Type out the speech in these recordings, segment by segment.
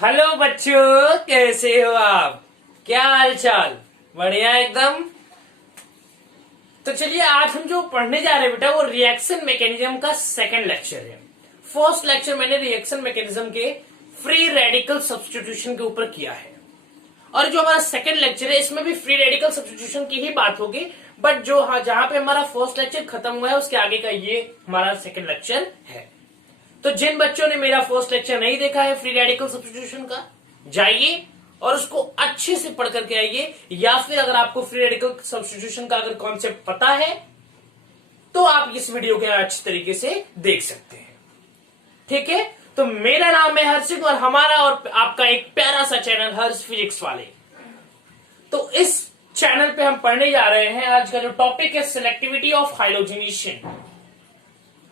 Hello बच्चों, कैसे हो आप? क्या हाल चाल? बढ़िया एकदम। तो चलिए, आज हम जो पढ़ने जा रहे हैं बेटा, वो रिएक्शन मैकेनिज्म का सेकंड लेक्चर है। फर्स्ट लेक्चर मैंने रिएक्शन मैकेनिज्म के फ्री रेडिकल सब्स्टिट्यूशन के ऊपर किया है, और जो हमारा सेकंड लेक्चर है इसमें भी फ्री रेडिकल सब्स्टिट्यूशन की ही बात होगी। बट जो जहां पे हमारा फर्स्ट लेक्चर खत्म हुआ है उसके आगे का ये हमारा सेकंड लेक्चर है। तो जिन बच्चों ने मेरा फर्स्ट लेक्चर नहीं देखा है फ्री रेडिकल सब्स्टिट्यूशन का, जाइए और उसको अच्छे से पढ़ करके आइए। या फिर अगर आपको फ्री रेडिकल सब्स्टिट्यूशन का अगर कॉन्सेप्ट पता है तो आप इस वीडियो के अच्छे तरीके से देख सकते हैं। ठीक है, तो मेरा नाम है हर्षित और हमारा और आपका एक प्यारा सा चैनल हर्ष फिजिक्स वाले। तो इस चैनल पे हम पढ़ने जा रहे हैं, आज का जो टॉपिक है सिलेक्टिविटी ऑफ हाइड्रोजनेशन।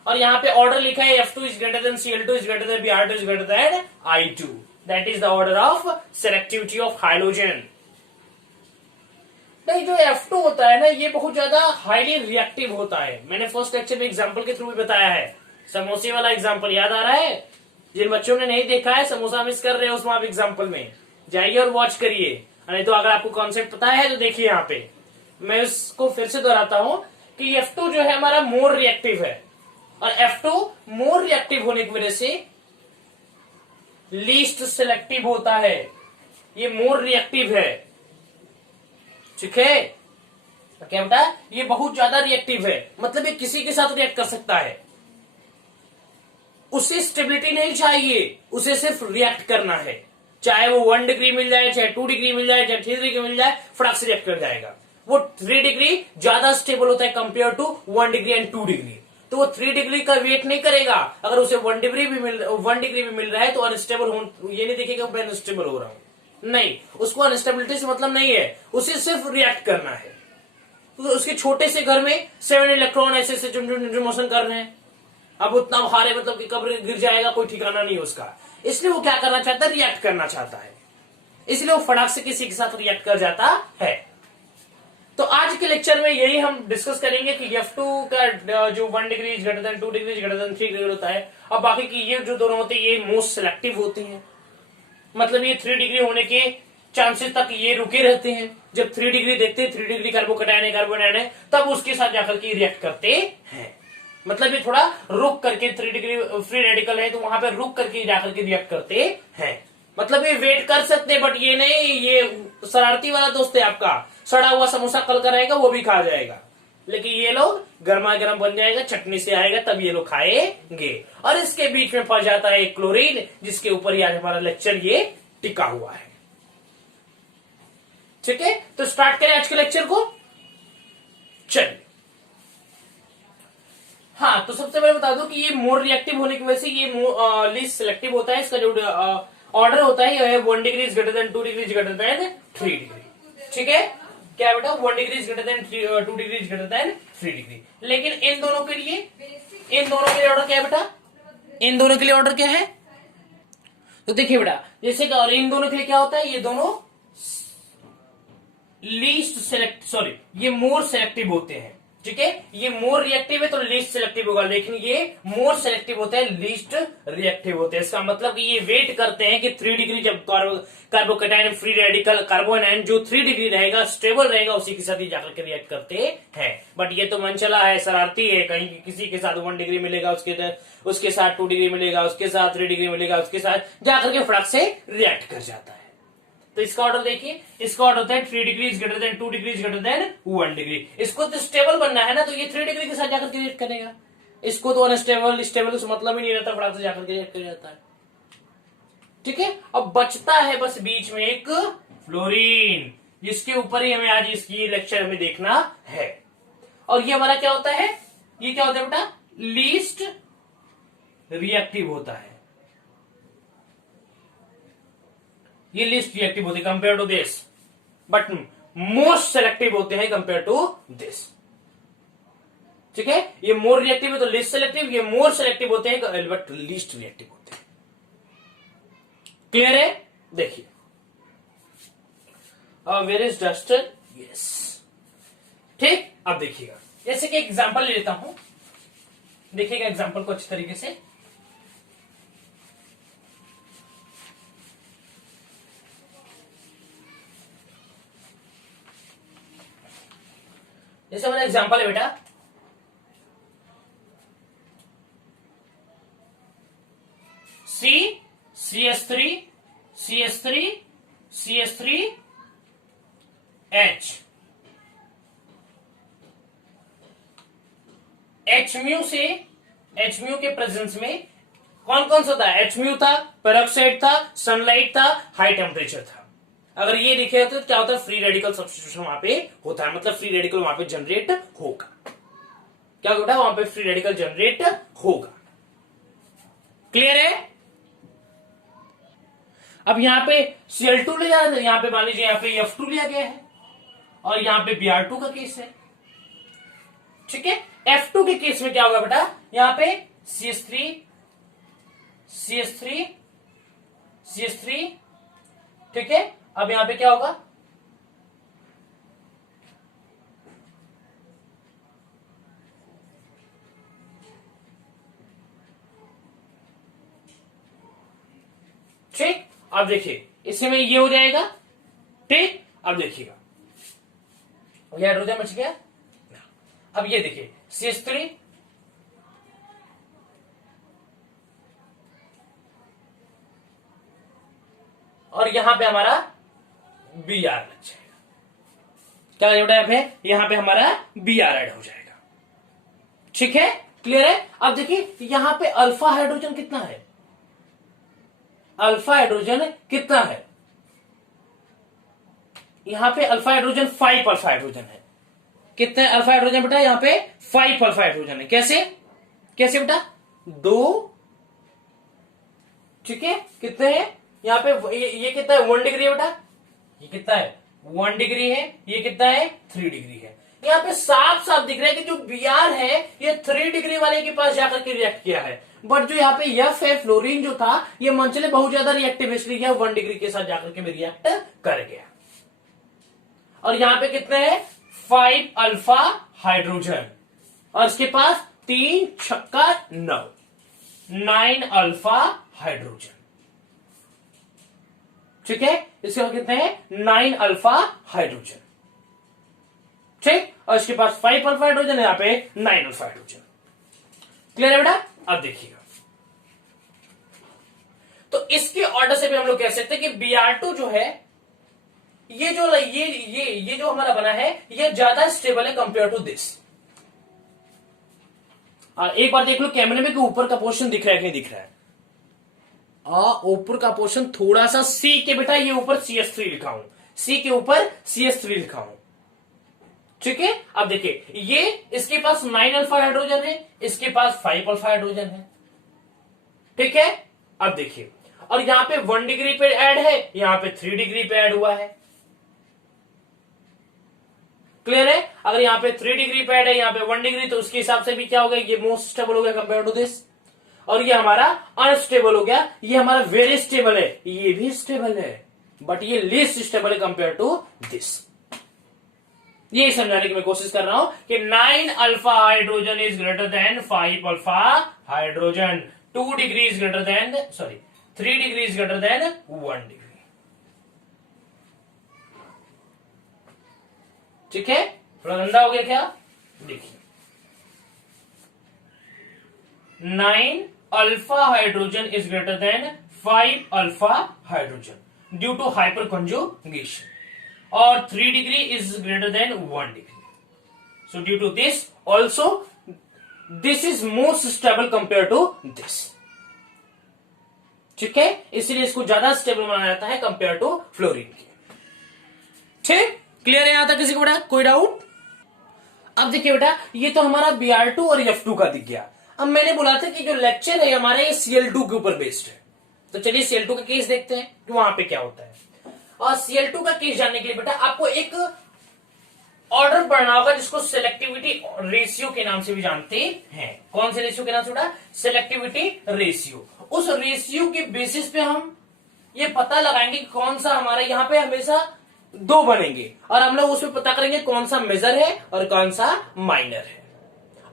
और यहाँ पे ऑर्डर लिखा है F2 is greater than Cl2 is greater than Br2 is greater than I2. That is the order of selectivity of halogen. नहीं, जो F2 होता है ना, ये बहुत ज्यादा हाईली रिएक्टिव होता है। मैंने फर्स्ट लेक्चर में एग्जांपल के थ्रू भी बताया है। समोसे वाला एग्जांपल याद आ रहा है? जिन बच्चों ने नहीं देखा है, समोसा मिस कर रहे हो उसमें आप एग्जांपल में जाइए और वॉच करिए। नहीं तो अगर आपको कॉन्सेप्ट पता है तो देखिए, यहाँ पे मैं उसको फिर से दोहराता हूं कि F2 जो है हमारा मोर रिएक्टिव है, और F2 मोर रिएक्टिव होने की वजह से लीस्ट सिलेक्टिव होता है। ये मोर रिएक्टिव है, ठीक है? तो क्या बेटा, ये बहुत ज्यादा रिएक्टिव है, मतलब ये किसी के साथ रिएक्ट कर सकता है। उसे स्टेबिलिटी नहीं चाहिए, उसे सिर्फ रिएक्ट करना है। चाहे वो 1 डिग्री मिल जाए, चाहे 2 डिग्री मिल जाए, चाहे 3 डिग्री मिल जाए, फटाक से रिएक्ट कर जाएगा। वो 3 डिग्री ज्यादा स्टेबल होता है compare to 1 degree and 2 degree. तो वो 3 डिग्री का वेट नहीं करेगा। अगर उसे 1 डिग्री भी मिल रहा है तो अनस्टेबल हो, ये नहीं देखेगा मैं अनस्टेबल हो रहा हूं। नहीं, उसको अनस्टेबिलिटी से मतलब नहीं है, उसे सिर्फ रिएक्ट करना है। तो उसके छोटे से घर में 7 इलेक्ट्रॉन ऐसे ऐसे झुंझुन मोशन कर रहे हैं। अब उतना भारे, मतलब कि कब गिर जाएगा कोई ठिकाना नहीं उसका। इसलिए वो क्या करना चाहता है? रिएक्ट करना चाहता है। इसलिए वो फटाक से किसी के साथ रिएक्ट कर जाता है। तो आज के लेक्चर में यही हम डिस्कस करेंगे कि F2 का जो 1 degree is greater then 2 degree is greater than 3 degree होता है। अब बाकी की ये जो दोनों होते हैं ये मोस्ट सिलेक्टिव होती हैं, मतलब ये 3 डिग्री होने के चांसेस तक ये रुके रहते हैं। जब 3 डिग्री देखते हैं, 3 डिग्री कार्बोकैटायन है, तब उसके साथ जाकर के रिएक्ट करते हैं। मतलब ये थोड़ा रुक करके, 3 डिग्री फ्री रेडिकल है तो वहां पर रुक करके जाकर के रिएक्ट करते हैं। मतलब ये वेट कर सकते हैं, बट ये नहीं, ये शरारती वाला दोस्त है आपका। सड़ा हुआ समोसा कल का रहेगा वो भी खा जाएगा, लेकिन ये लोग गर्मा गर्म बन जाएगा, चटनी से आएगा तब ये लोग खाएंगे। और इसके बीच में फंस जाता है क्लोरीन, जिसके ऊपर ही आज हमारा लेक्चर ये टिका हुआ है। ठीक है, तो स्टार्ट करें आज के लेक्चर को। चलिए, हाँ, तो सबसे पहले बता दूं कि ये मोर रिएक्टिव होने की वजह से ये लीस्ट सिलेक्टिव होता है। इसका जो ऑर्डर होता है 1 degree is greater then 2 degree is greater than 3 degree. ठीक है, क्या बेटा, 1 degree is greater then 2 degree is greater than 3 degree. लेकिन इन दोनों के लिए ऑर्डर क्या है बेटा? इन दोनों के लिए ऑर्डर क्या है? तो देखिए बेटा, जैसे कि और इन दोनों के लिए क्या होता है, ये दोनों ये मोर सेलेक्टिव होते हैं। ठीक है, ये मोर रिएक्टिव है तो लीस्ट सिलेक्टिव होगा, लेकिन ये मोर सेलेक्टिव होता है, लीस्ट रिएक्टिव होते हैं। इसका मतलब कि ये वेट करते हैं कि 3 डिग्री जब कार्बोकैटायन फ्री रेडिकल कार्बोनाइन जो 3 डिग्री रहेगा, स्टेबल रहेगा, उसी के साथ ही जाकर के रिएक्ट करते हैं। बट ये तो मनचला है, शरारती है, कहीं किसी के साथ 1 डिग्री मिलेगा, उसके साथ 2 डिग्री मिलेगा, उसके साथ 3 डिग्री मिलेगा, उसके साथ जाकर के फटाक से रिएक्ट कर जाता है। तो इसका ऑर्डर देखिए, इसका ऑर्डर होता है 3 degree is greater then 2 degree is greater than 1 degree. इसको तो स्टेबल बनना है ना, तो ये 3 डिग्री के साथ जाकर के रिएक्ट करेगा। इसको तो अनस्टेबल, स्टेबल से मतलब ही नहीं रहता, फटाक से जाकर के रिएक्ट कर जाता है। ठीक है, अब बचता है बस बीच में एक फ्लोरीन, जिसके ऊपर ही हमें आज इसकी लेक्चर हमें देखना है। और ये हमारा क्या होता है? ये क्या होता है बेटा? लीस्ट रिएक्टिव होता है। ये लीस्ट रिएक्टिव होते हैं compare to this, but most selective होते हैं कंपेयर टू दिस। ठीक है, ये मोर रिएक्टिव है तो लीस्ट सेलेक्टिव, ये मोर सेलेक्टिव होते हैं बट लीस्ट रिएक्टिव होते हैं। क्लियर है? देखिए, वेयर इज डस्टर? यस, ठीक। अब देखिएगा, जैसे कि एग्जांपल ले लेता हूं, देखिएगा एग्जांपल को अच्छी तरीके से। जैसे हमारा एग्जांपल है बेटा, CS3 CS3 CS3 H HMu से HMu के प्रेजेंस में कौन कौन सा था? HMu था, पेरोक्साइड था, सनलाइट था, हाई टेम्परेचर था। अगर ये लिखे होते तो क्या होता है? फ्री रेडिकल सब्स्टिट्यूशन वहां पे होता है, मतलब फ्री रेडिकल वहां पे जनरेट होगा। क्या होता है? वहां पे फ्री रेडिकल जनरेट होगा। क्लियर है? अब यहां पे Cl2 ले जा रहे हैं, यहां पे मान लीजिए यहां पे F2 लिया गया है और यहां पे Br2 का केस है। ठीक है, F2 के केस में क्या होगा बेटा? यहां पे CS3 CS3 CS3, ठीक है। अब यहां पे क्या होगा? ठीक, अब देखिए इसमें ये हो जाएगा। ठीक, अब देखिएगा हाइड्रोजन बच गया। अब ये देखिए CS3 और यहां पे हमारा Br लग जाएगा। क्या यहाँ पे? यहां पे हमारा Br ऐड हो जाएगा। ठीक है, क्लियर है? अब देखिए यहां पे अल्फा हाइड्रोजन कितना है? अल्फा हाइड्रोजन कितना है? यहां पे अल्फा हाइड्रोजन 5 अल्फा हाइड्रोजन है। कितने अल्फा हाइड्रोजन बेटा? यहां पे 5 अल्फा हाइड्रोजन है। कैसे कैसे बेटा? 2, ठीक है। कितने हैं यहां पे? ये कितना है? 1 डिग्री है बेटा। ये कितना है? 1 डिग्री है। ये कितना है? 3 डिग्री है। यहाँ पे साफ साफ दिख रहा है कि जो Br है ये 3 डिग्री वाले के पास जाकर के रिएक्ट किया है, बट जो यहाँ पे F है फ्लोरीन जो था ये मंचले बहुत ज्यादा रिएक्टिव, इसलिए 1 डिग्री के साथ जाकर के रिएक्ट कर गया। और यहाँ पे कितने हैं? 5 अल्फा हाइड्रोजन और इसके पास 3 छक्का 9 अल्फा हाइड्रोजन। ठीक है, इसके बाद कितने हैं? 9 अल्फा हाइड्रोजन। ठीक, और इसके पास 5 अल्फा हाइड्रोजन है, यहाँ पे 9 अल्फा हाइड्रोजन। क्लियर है बेटा? अब देखिएगा, तो इसके ऑर्डर से भी हम लोग कह सकते हैं कि Br2 जो है ये जो हमारा बना है ये ज्यादा स्टेबल है कंपेयर टू दिस। एक बार देख लो कैमरे में कि ऊपर का पोर्शन दिख रहा है कि नहीं दिख रहा है? ऊपर का पोर्शन थोड़ा सा सी के बेटा, ये ऊपर CS3 लिखा हूं, सी के ऊपर CS3 लिखा हूं। ठीक है, अब देखिए ये इसके पास 9 अल्फा हाइड्रोजन है, इसके पास 5 अल्फा हाइड्रोजन है। ठीक है, अब देखिए, और यहां पे 1 डिग्री पे ऐड है, यहां पे 3 डिग्री पे ऐड हुआ है। क्लियर है? अगर यहां पे 3 डिग्री पे ऐड है, यहां पे 1 डिग्री, तो उसके हिसाब से भी क्या हो गया? ये मोस्ट स्टेबल हो गया कंपेयर टू दिस, और ये हमारा अनस्टेबल हो गया। ये हमारा वेरी स्टेबल है, ये भी स्टेबल है, बट ये लीस्ट स्टेबल है कंपेयर टू दिस। ये समझाने की मैं कोशिश कर रहा हूं कि 9 alpha hydrogen is greater than 5 alpha hydrogen, 2 degree is greater than 3 degree is greater than 1 degree. ठीक है, थोड़ा गंदा हो गया क्या? देखिए 9 alpha hydrogen is greater than 5 alpha hydrogen due to hyperconjugation, और 3 degree is greater than 1 degree. So due to this also this is most stable compare to this. ठीक है, इसलिए इसको ज्यादा स्टेबल माना जाता है कंपेयर टू फ्लोरीन के। ठीक, क्लियर है यहां तक किसी को बेटा? कोई डाउट? अब देखिए बेटा, ये तो हमारा Br2 और F2 का दिख गया। अब मैंने बोला था कि जो लेक्चर है हमारा ये Cl2 के ऊपर बेस्ड है, तो चलिए Cl2 का केस देखते हैं कि वहां पे क्या होता है। और Cl2 का केस जानने के लिए बेटा आपको एक ऑर्डर पढ़ना होगा जिसको सेलेक्टिविटी रेशियो के नाम से भी जानते हैं। कौन से रेशियो के नाम से बेटा? Selectivity ratio. उस रेशियो के बेसिस पे हम ये पता लगाएंगे कि कौन सा हमारा यहाँ पे हमेशा 2 बनेंगे, और हम लोग उसमें पता करेंगे कौन सा मेजर है और कौन सा माइनर है।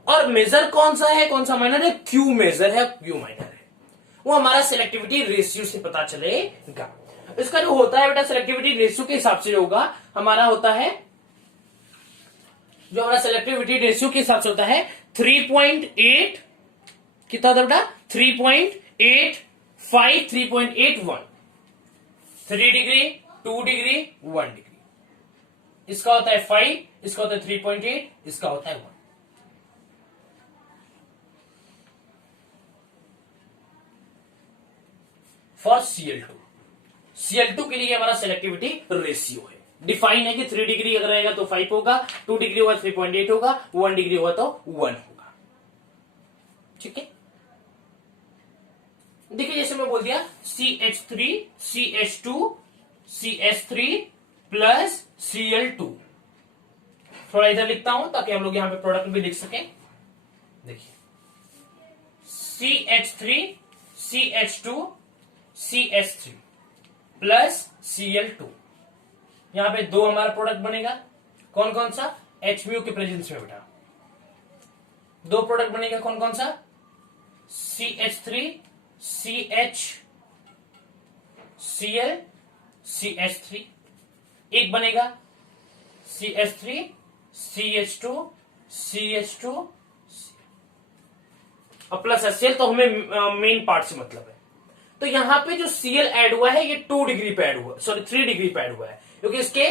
और मेजर कौन सा है कौन सा माइनर है? क्यू मेजर है, क्यू माइनर है। वो हमारा सेलेक्टिविटी रेशियो से पता चलेगा। इसका जो होता है बेटा सेलेक्टिविटी रेशियो के हिसाब से होगा, हमारा होता है जो हमारा सेलेक्टिविटी रेशियो के हिसाब से होता है 3.8, कितना होता है बेटा 3.85, 3.81, 3 डिग्री, 2 डिग्री, 1 डिग्री। इसका होता है 5, इसका होता है 3.8, इसका होता है 1। फॉर Cl2 के लिए हमारा सेलेक्टिविटी रेशियो है, डिफाइन है कि 3 डिग्री अगर रहेगा तो 5 होगा, 2 डिग्री होगा 3.8 होगा, 1 डिग्री होगा तो 1 होगा। ठीक है, देखिए जैसे मैं बोल दिया CH3 CH2 CH3 plus Cl2, थोड़ा इधर लिखता हूं ताकि हम लोग यहां पे प्रोडक्ट भी लिख सकें। देखिए CH3 CH2 CH3 plus Cl2, यहां पे दो हमारा प्रोडक्ट बनेगा। कौन कौन सा? HMU के प्रेजेंस में बेटा दो प्रोडक्ट बनेगा। कौन कौन सा? CH3 CH Cl CH3, एक बनेगा CH3 CH2 CH2 और प्लस HCl, तो हमें मेन पार्ट से मतलब है। तो यहां पे जो Cl ऐड हुआ है ये 2 डिग्री पे ऐड हुआ, सॉरी 3 डिग्री पे ऐड हुआ है, क्योंकि इसके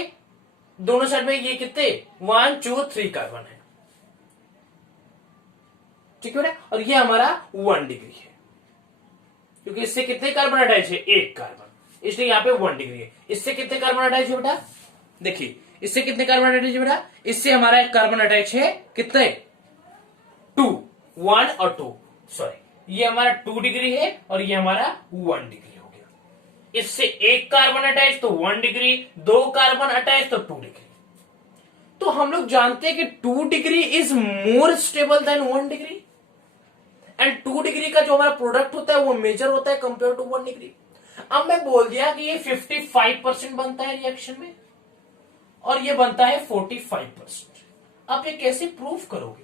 दोनों साइड में ये कितने 1 2 3 कार्बन है। ठीक है बेटा, और ये हमारा 1 डिग्री है, क्योंकि इससे कितने कार्बन अटैच है? 1 कार्बन, इसलिए यहां पे 1 डिग्री है। इससे कितने कार्बन अटैच है बेटा? देखिए इससे कितने कार्बन अटैच है बेटा? इससे हमारा एक कार्बन अटैच है, कितने? 2, 1 और 2, सॉरी ये हमारा 2 डिग्री है और ये हमारा 1 डिग्री हो गया। इससे एक कार्बन अटैच तो 1 डिग्री, 2 कार्बन अटैच तो 2 डिग्री। तो हम लोग जानते हैं कि 2 degree is more stable then 1 degree, and 2 degree का जो हमारा प्रोडक्ट होता है वो मेजर होता है कंपेयर टू 1 डिग्री। अब मैं बोल दिया कि ये 55% बनता है रिएक्शन में और ये बनता है 45%। आप ये कैसे प्रूफ करोगे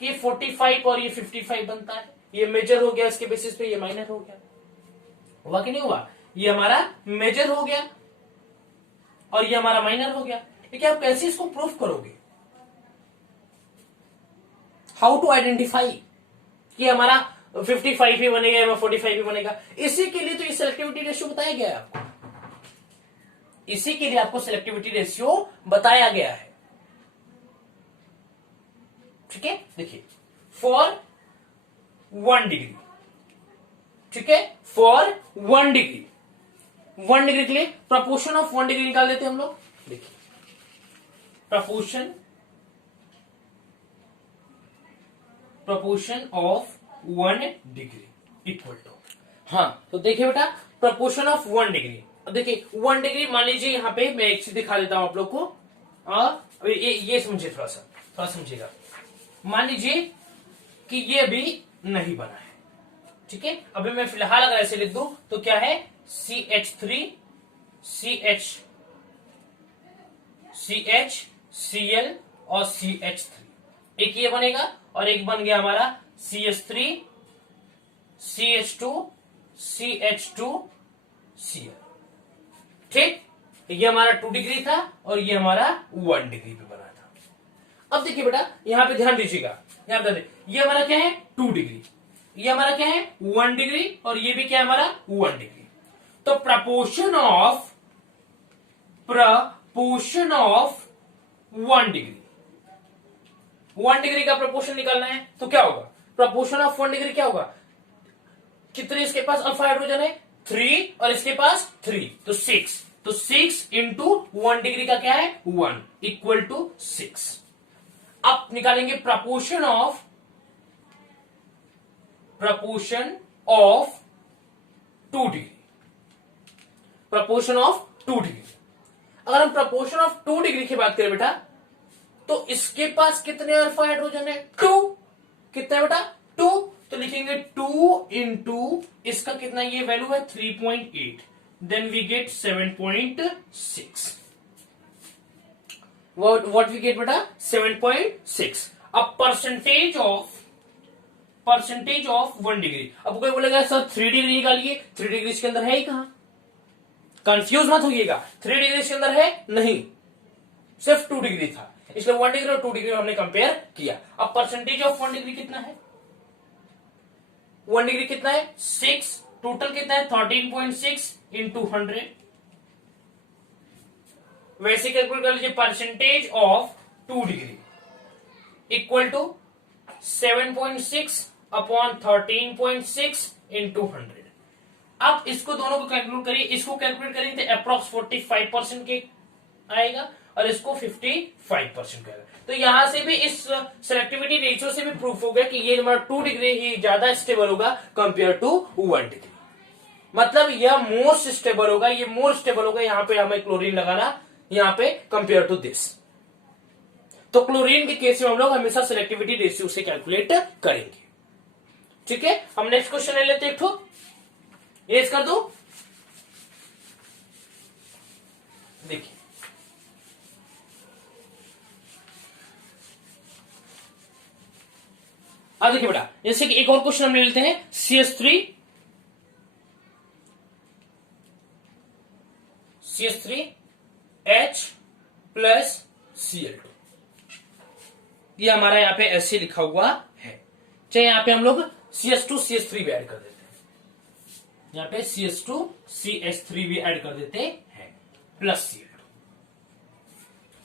कि ये 45 और ये 55 बनता है? ये मेजर हो गया, इसके बेसिस पे ये माइनर हो गया, हुआ कि नहीं हुआ? ये हमारा मेजर हो गया और ये हमारा माइनर हो गया। लेकिन आप कैसे इसको प्रूफ करोगे? हाउ टू आइडेंटिफाई कि हमारा 55 ही बनेगा या 45 ही बनेगा? इसी के लिए तो ये सेलेक्टिविटी रेशियो बताया गया है आपको, इसी के लिए आपको सेलेक्टिविटी रेशियो बताया गया है। ठीक है, देखिए फॉर 1 डिग्री, ठीक है, फॉर 1 डिग्री, 1 डिग्री के लिए प्रपोर्शन ऑफ 1 डिग्री निकाल देते हैं हम लोग। देखिए proportion of 1 degree equal to, हाँ तो देखिए बेटा प्रपोर्शन ऑफ 1 डिग्री, देखिए 1 डिग्री मान लीजिए, यहां पे मैं एक चीज दिखा देता हूं आप लोग को, ये समझिए, थोड़ा समझिएगा। मान लीजिए कि ये अभी नहीं बना है, ठीक है, अभी मैं फिलहाल अगर ऐसे लिख दूं तो क्या है? CH3 CH Cl और CH3, एक ये बनेगा और एक बन गया हमारा CH3 CH2 CH2 Cl। ठीक, ये हमारा 2 डिग्री था और ये हमारा 1 डिग्री पे बना था। अब देखिए बेटा यहां पे ध्यान दीजिएगा, यहां पे ये हमारा क्या है? 2 डिग्री, ये हमारा क्या है? 1 डिग्री, और ये भी क्या है हमारा? 1 डिग्री। तो प्रपोर्शन ऑफ 1 डिग्री, 1 डिग्री का प्रपोर्शन निकालना है तो क्या होगा? प्रपोर्शन ऑफ 1 डिग्री क्या होगा? कितने इसके पास अल्फा हाइड्रोजन है? 3, और इसके पास 3, तो 6, तो 6 इंटू 1 डिग्री का क्या है? 1 इक्वल टू 6। अब निकालेंगे proportion of 2 degree, proportion of 2 degree. अगर हम प्रपोर्शन ऑफ 2 डिग्री की बात करें बेटा, तो इसके पास कितने अल्फा हाइड्रोजन है? 2, कितना है बेटा? 2, तो लिखेंगे 2 इंटू इसका कितना, ये वैल्यू है 3.8, then we get 7.6। What we get बेटा? 7.6। अब परसेंटेज ऑफ 1 डिग्री, अब कोई बोलेगा सर 3 डिग्री निकालिए, 3 डिग्री इसके अंदर है ही कहां? कंफ्यूज मत होइएगा, 3 डिग्री इसके अंदर है नहीं, सिर्फ 2 डिग्री था, इसलिए 1 डिग्री और 2 डिग्री हमने कंपेयर किया। अब परसेंटेज ऑफ 1 डिग्री कितना है? 1 डिग्री कितना है? 6। टोटल कितना है? 13.6 इंटू 100। वैसे कैलकुलेट कर लीजिए, percentage of 2 degree equal to 7.6 upon 13.6 into 100। अब इसको दोनों को कैलकुलेट करिए, इसको कैलकुलेट करेंगे तो अप्रॉक्स 45% के आएगा और इसको 55% का आएगा। तो यहां से भी इस सेलेक्टिविटी रेशियो से भी प्रूफ हो गया कि ये हमारा 2 डिग्री ही ज्यादा स्टेबल होगा कंपेयर टू 1 डिग्री। मतलब यह मोस्ट स्टेबल होगा, ये मोर स्टेबल होगा। यहां पे हमें क्लोरीन लगाना यहां पे कंपेयर टू दिस। तो क्लोरीन के केस में हम लोग हमेशा सेलेक्टिविटी रेशियो से कैलकुलेट करेंगे। ठीक है, हम नेक्स्ट क्वेश्चन ले लेते हैं। एक ठो एज कर दो, देखिए अब देखिए बेटा, जैसे कि एक और क्वेश्चन हम ले लेते हैं, CH3H प्लस Cl2। ये हमारा यहाँ पे ऐसे लिखा हुआ है। चाहे यहाँ पे हम लोग CH2 CH3 भी ऐड कर देते हैं, यहाँ पे CH2 CH3 भी ऐड कर देते हैं प्लस Cl2।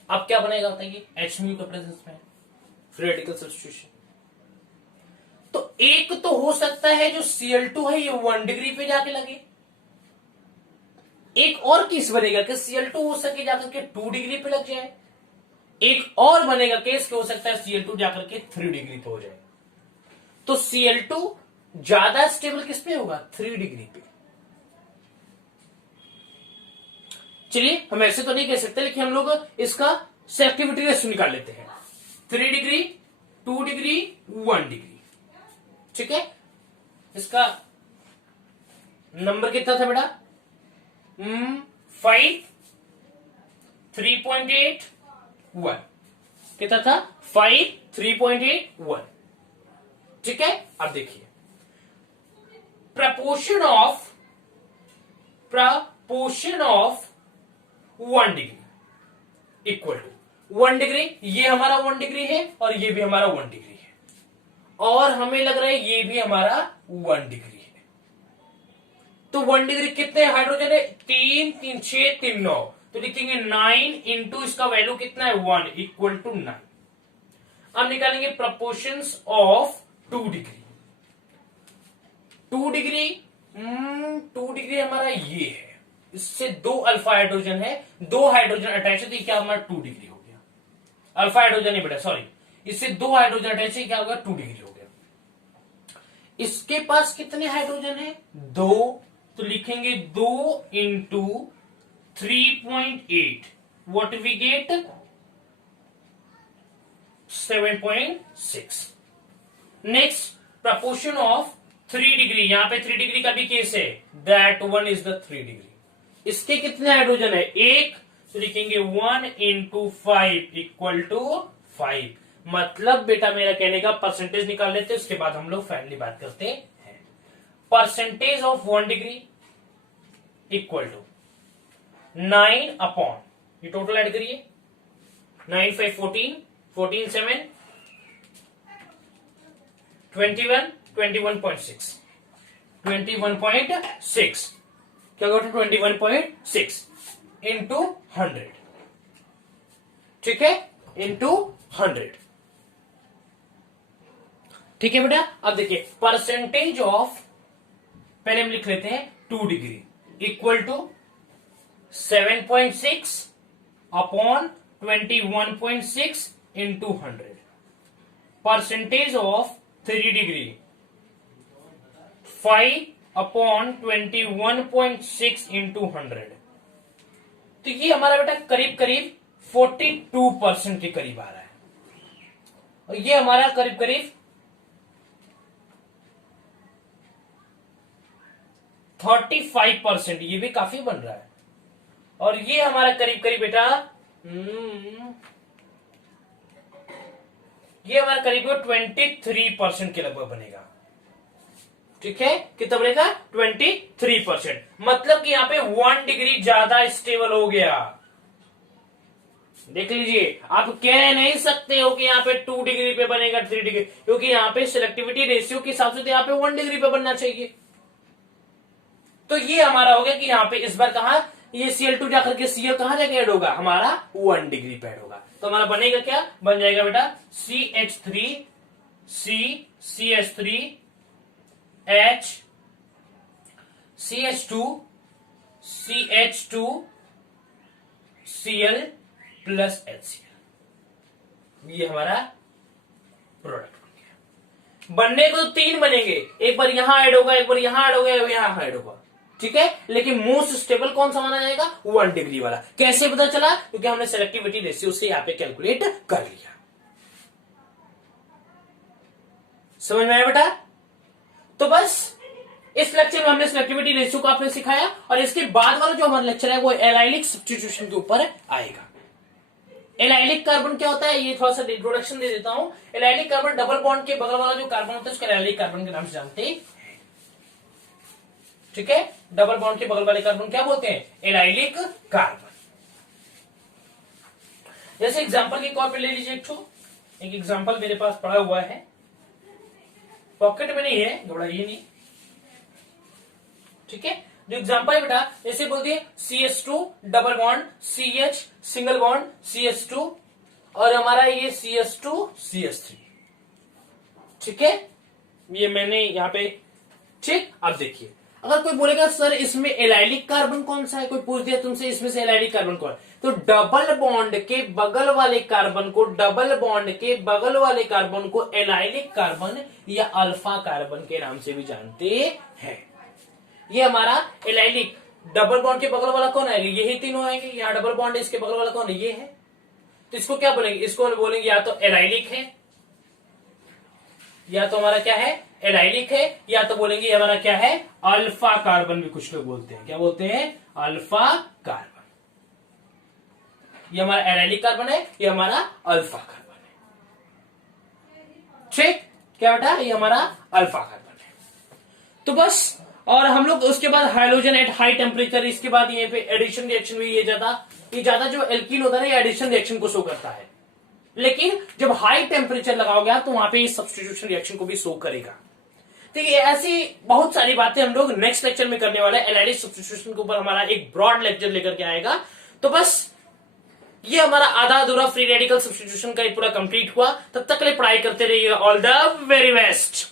अब क्या बनेगा बताइए? H म्यू के प्रेजेंस में फ्री रेडिकल सब्स्टिट्यूशन। तो एक तो हो सकता है जो Cl2 है ये 1 डिग्री पे जाके लगे। एक और केस बनेगा कि Cl2 हो सके जाकर के 2 डिग्री पे लग जाए। एक और बनेगा केस कि हो सकता है Cl2 जाकर के 3 डिग्री पे हो जाए। तो Cl2 ज्यादा स्टेबल किस पे होगा? 3 डिग्री पे। चलिए, हम ऐसे तो नहीं कह सकते, लेकिन हम लोग इसका सेलेक्टिविटी रेशियो निकाल लेते हैं। 3 डिग्री, 2 डिग्री, 1 डिग्री। ठीक है, इसका नंबर कितना था बेटा? 5, 3.8, 1। कितना था? 5, 3.8, 1। ठीक है, अब देखिए proportion of 1 degree equal to 1 degree. ये हमारा 1 डिग्री है और ये भी हमारा 1 डिग्री है, और हमें लग रहा है ये भी हमारा 1 डिग्री है। तो 1 डिग्री कितने हाइड्रोजन है? 3, 3, 6, 3, 9। तो लिखेंगे 9 इंटू इसका वैल्यू कितना है? 1 इक्वल टू 9। अब निकालेंगे proportions of 2 degree. 2 degree 2 degree हमारा ये है, इससे 2 अल्फा हाइड्रोजन है, 2 हाइड्रोजन अटैच है, तो क्या हमारा 2 डिग्री हो गया। अल्फा हाइड्रोजन नहीं बेटा, सॉरी, इससे 2 हाइड्रोजन अटैच है, क्या होगा? 2 डिग्री हो गया। इसके पास कितने हाइड्रोजन है? 2। तो लिखेंगे 2 into 3.8, what we get? 7.6। Next, proportion of 3 degree. यहां पे 3 डिग्री का भी केस है, दैट 1 इज द 3 डिग्री। इसके कितने हाइड्रोजन है? 1। तो लिखेंगे 1 इंटू 5 इक्वल टू 5। मतलब बेटा मेरा कहने का परसेंटेज निकाल लेते हैं, उसके बाद हम लोग फाइनली बात करते हैं। Percentage of 1 degree equal to 9 upon, ये टोटल ऐड करिए, 9, 5, 14, 14, 7, 21, 21.6, 21.6, क्या होगा? 21.6 इंटू 100। ठीक है, इंटू 100। ठीक है बेटा, अब देखिए परसेंटेज ऑफ, पहले हम लिख लेते हैं 2 degree equal to 7.6 upon 21.6 into 100। Percentage of 3 degree 5 upon 21.6 into 100। तो ये हमारा बेटा करीब करीब 42% के करीब आ रहा है, और ये हमारा करीब करीब 35%, ये भी काफी बन रहा है। और ये हमारा करीब करीब बेटा ये हमारा करीब 23% के लगभग बनेगा। ठीक है, कितना बनेगा? 23%। मतलब कि यहां पे 1 डिग्री ज्यादा स्टेबल हो गया। देख लीजिए, आप कह नहीं सकते हो कि यहाँ पे 2 डिग्री पे बनेगा 3 डिग्री, क्योंकि यहाँ पे सिलेक्टिविटी रेशियो के हिसाब से तो यहाँ पे 1 डिग्री पे बनना चाहिए। तो ये हमारा हो गया कि यहाँ पे इस बार कहा ये Cl2 जाकर के Cl कहां जाके ऐड होगा, हमारा 1 डिग्री पे ऐड होगा। तो हमारा बनेगा क्या, बन जाएगा बेटा CH3 CH3 H CH2 CH2 Cl plus HCl। ये हमारा प्रोडक्ट बन गया। बनने को तो 3 बनेंगे, एक बार यहां ऐड होगा, एक बार यहां ऐड होगा, यहां ऐड होगा, ठीक है। लेकिन मोस्ट स्टेबल कौन सा माना जाएगा, 1 डिग्री वाला। कैसे पता चला, क्योंकि हमने सेलेक्टिविटी रेशियो से यहां पे कैलकुलेट कर लिया। समझ में आया बेटा। तो बस इस लेक्चर में हमने सिलेक्टिविटी रेशियो को आपने सिखाया, और इसके बाद वाला जो हमारा लेक्चर है वो एलाइलिक सब्स्टिट्यूशन के ऊपर आएगा। एलाइलिक कार्बन क्या होता है, ये थोड़ा सा इंट्रोडक्शन दे देता हूं। एलाइलिक कार्बन डबल बॉन्ड के बगल वाला जो कार्बन होता है उसको एलाइलिक कार्बन के नाम से जानते हैं, ठीक है। डबल बॉन्ड के बगल वाले कार्बन क्या बोलते हैं, एलाइलिक कार्बन। जैसे एग्जांपल के तौर पे ले लीजिए एक एग्जांपल मेरे पास पड़ा हुआ है, पॉकेट में नहीं है, थोड़ा ये नहीं, ठीक है। जो एग्जांपल है बेटा, जैसे बोलते हैं CH2 double bond CH single bond CH2 और हमारा ये CH2 CH3, ठीक है। ये मैंने यहां पे, ठीक। अब देखिए, अगर कोई बोलेगा सर इसमें एलाइलिक कार्बन कौन सा है, कोई पूछ दिया तुमसे इसमें से एलाइलिक कार्बन कौन है, तो डबल बॉन्ड के बगल वाले कार्बन को, डबल बॉन्ड के बगल वाले कार्बन को एलाइलिक कार्बन या अल्फा कार्बन के नाम से भी जानते हैं। ये हमारा एलाइलिक डबल बॉन्ड के बगल वाला कौन आएगा, यही तीनों आएंगे। यहाँ डबल बॉन्ड है, इसके बगल वाला कौन है, ये है। तो इसको क्या बोलेंगे, इसको बोलेंगे या तो एलाइलिक है, या तो हमारा क्या है एलाइलिक है, या तो बोलेंगे हमारा क्या है अल्फा कार्बन भी कुछ लोग बोलते हैं। क्या बोलते हैं, अल्फा कार्बन। ये हमारा एलाइलिक कार्बन है, ये हमारा अल्फा कार्बन है, ठीक। क्या बेटा, ये हमारा अल्फा कार्बन है। तो बस, और हम लोग उसके बाद हाइड्रोजन एट हाई टेम्परेचर, इसके बाद ये पे एडिशन रिएक्शन भी ये ज्यादा जो एल्कीन होता है ना, ये एडिशन रिएक्शन को शो करता है। लेकिन जब हाई टेम्परेचर लगाओगे तो वहां पे ये सब्स्टिट्यूशन रिएक्शन को भी शो करेगा। ठीक है, ऐसी बहुत सारी बातें हम लोग नेक्स्ट लेक्चर में करने वाले हैं। एलाइलिक सब्स्टिट्यूशन के ऊपर हमारा एक ब्रॉड लेक्चर लेकर के आएगा। तो बस ये हमारा आधा अधूरा फ्री रेडिकल सब्स्टिट्यूशन का पूरा कंप्लीट हुआ। तब तक के लिए पढ़ाई करते रहिए। All the very best.